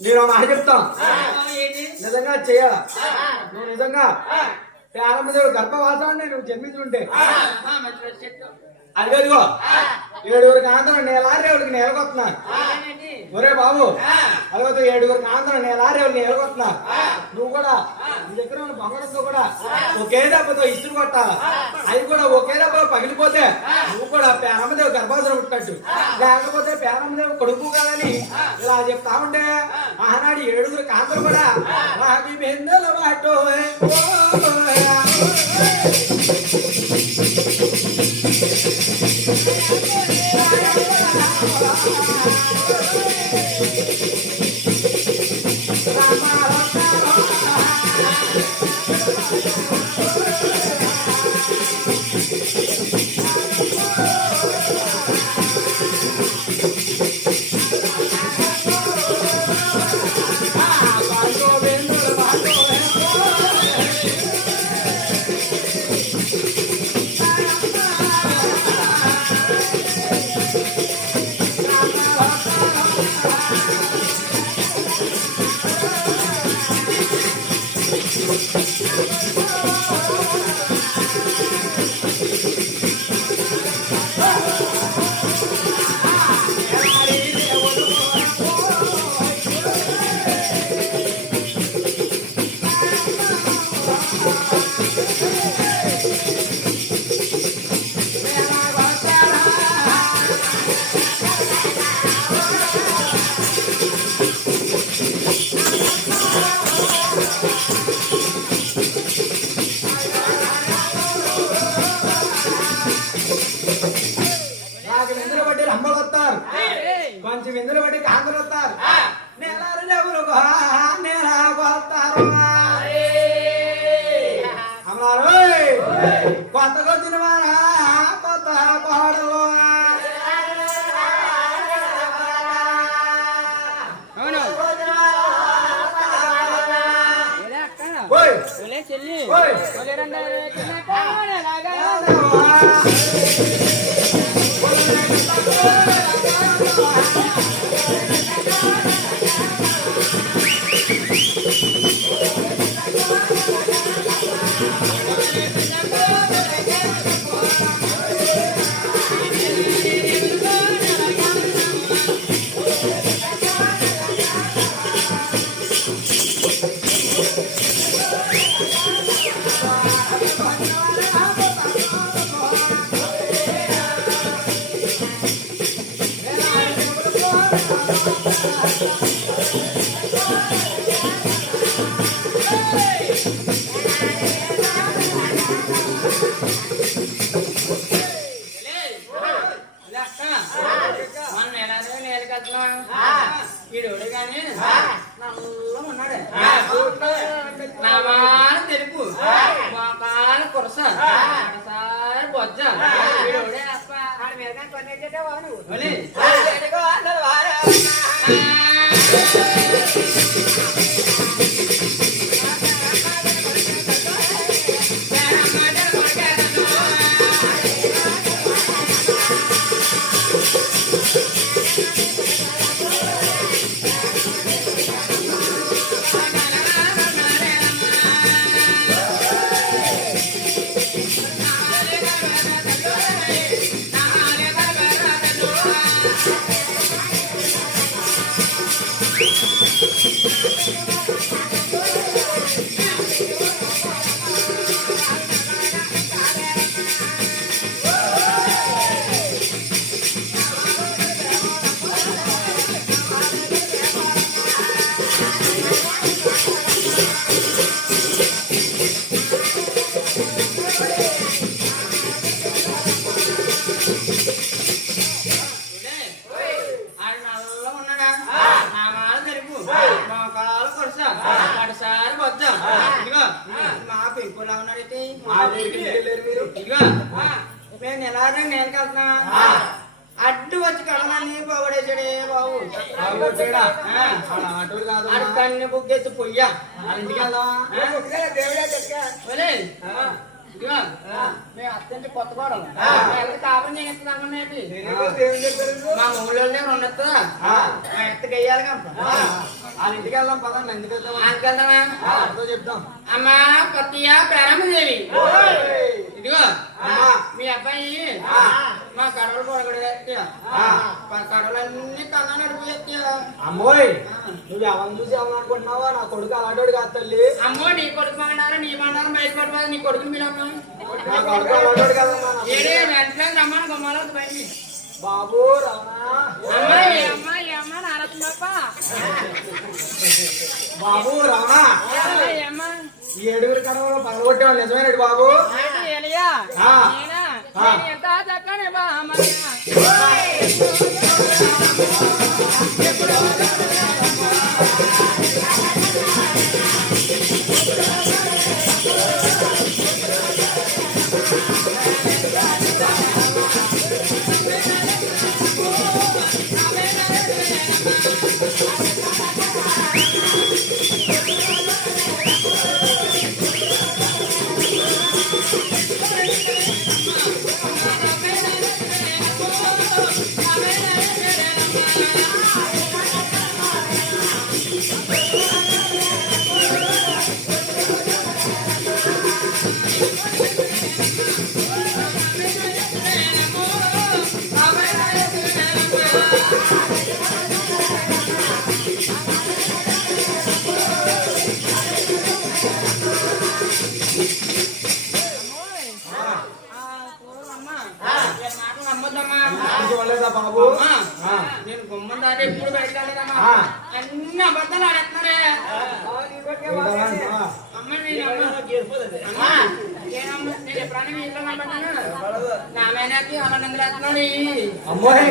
నేను మాట చెప్తాం నిజంగా చేయాలా నువ్వు నిజంగా ప్రారంభదేవుడు గర్భవాసాన్ని నువ్వు జన్మించుంటే అదిగో 7 కాంతలు నేలారేవుడికి నేలకొస్తున్నారు. ఒరే బాబు అదిగో 7 కాంతలు నేలారేవుడికి నేలకొస్తున్నారు. నువ్వు కూడా నీ దగ్గర ఉన్న బంగారంతో కూడా ఒకే దెబ్బతో ఇసురు కొట్టాలి. అవి కూడా ఒకే దెబ్బ పగిలిపోతే నువ్వు కూడా పేరమ్మదేవి గర్భాసనం పుట్టినట్టు, లేకపోతే పేరమ్మదేవి కొడుకు కాదని ఇలా చెప్తా ఉంటే ఆనాడు 7 కాంతలు కూడా వాటి బెందల వాటో కొంచెం ఇందులో బట్టి కాంతులు వస్తారు. నెలారు డబ్బులు నెల కొస్తారు అమ్మారు కొత్తగా వచ్చిన వారా కొత్త కోడలు చెల్లి ఈడోడు కానీ నల్ల ఉన్నాడు నామాన తెలుపు మోకాల కురస ఒకసారి బొజ్జ ఈడోడే అప్ప నేను ఎలా నేలకెళ్తున్నా అడ్డు వచ్చి కళ్ళని పొగడేసాడే బాబు కన్ను బుగ్గెత్తి పొయ్యా ఇంటికి మేము అత్తంటే కొత్త కోడలు కాబట్టి నేను ఇస్తున్నామనేది మా ఊళ్ళోనే ఉండొస్తుందా మెత్తగా వేయాలి కంప వాళ్ళ ఇంటికి వెళ్దాం పదండి ఎందుకు వెళ్దాం అంకెళ్దామా వాళ్ళతో చెప్దాం అమ్మా కొత్తయ్య ప్రారంభదేవి ఓయ్! ఇదిగో అమ్మా మీ అబ్బాయి మా కడవలు పొడగడు కడవలన్నీ కన్నా నడిపోయా అమ్మోయ్ నువ్వు ఎవరిని చూసి ఏమనుకుంటున్నావా నా కొడుకు అలాంటి కాదు తల్లి అమ్మో నీ కొడుకు మగనారు నీ మగనారు బయట పడలేదు నీ కొడుకుని మీరమ్మా నా కొడుకు అలాంటి కదమ్మా ఏడే వెంటనే రమ్మని గుమ్మాలో బయట బాబు రామా అమ్మాయి అమ్మాయి అమ్మాయి నారత్నప్ప బాబు రామా అమ్మా ఈ 7 కడవలో పగలగొట్టేవాళ్ళు నిజమేనండి బాబు ఎలియా ఆ. నేనా ఆ. నేను ఎంత చక్కనే బా అమ్మయ్య చూడలేదా బాబు ఆ. నేను గుమ్మం దాటి ఎప్పుడు బయటకెళ్ళలేదమ్మా ఆ. అన్ని అబద్ధాలు ఆడేస్తున్నారే ఆ. అమ్మ నేను అమ్మా ఏనమ్మా నేను ఎప్పుడైనా మీ ఇంట్లో కనబడ్డాను నా మేనకి ఆనందంగా వేస్తున్నాడు అమ్మోయ్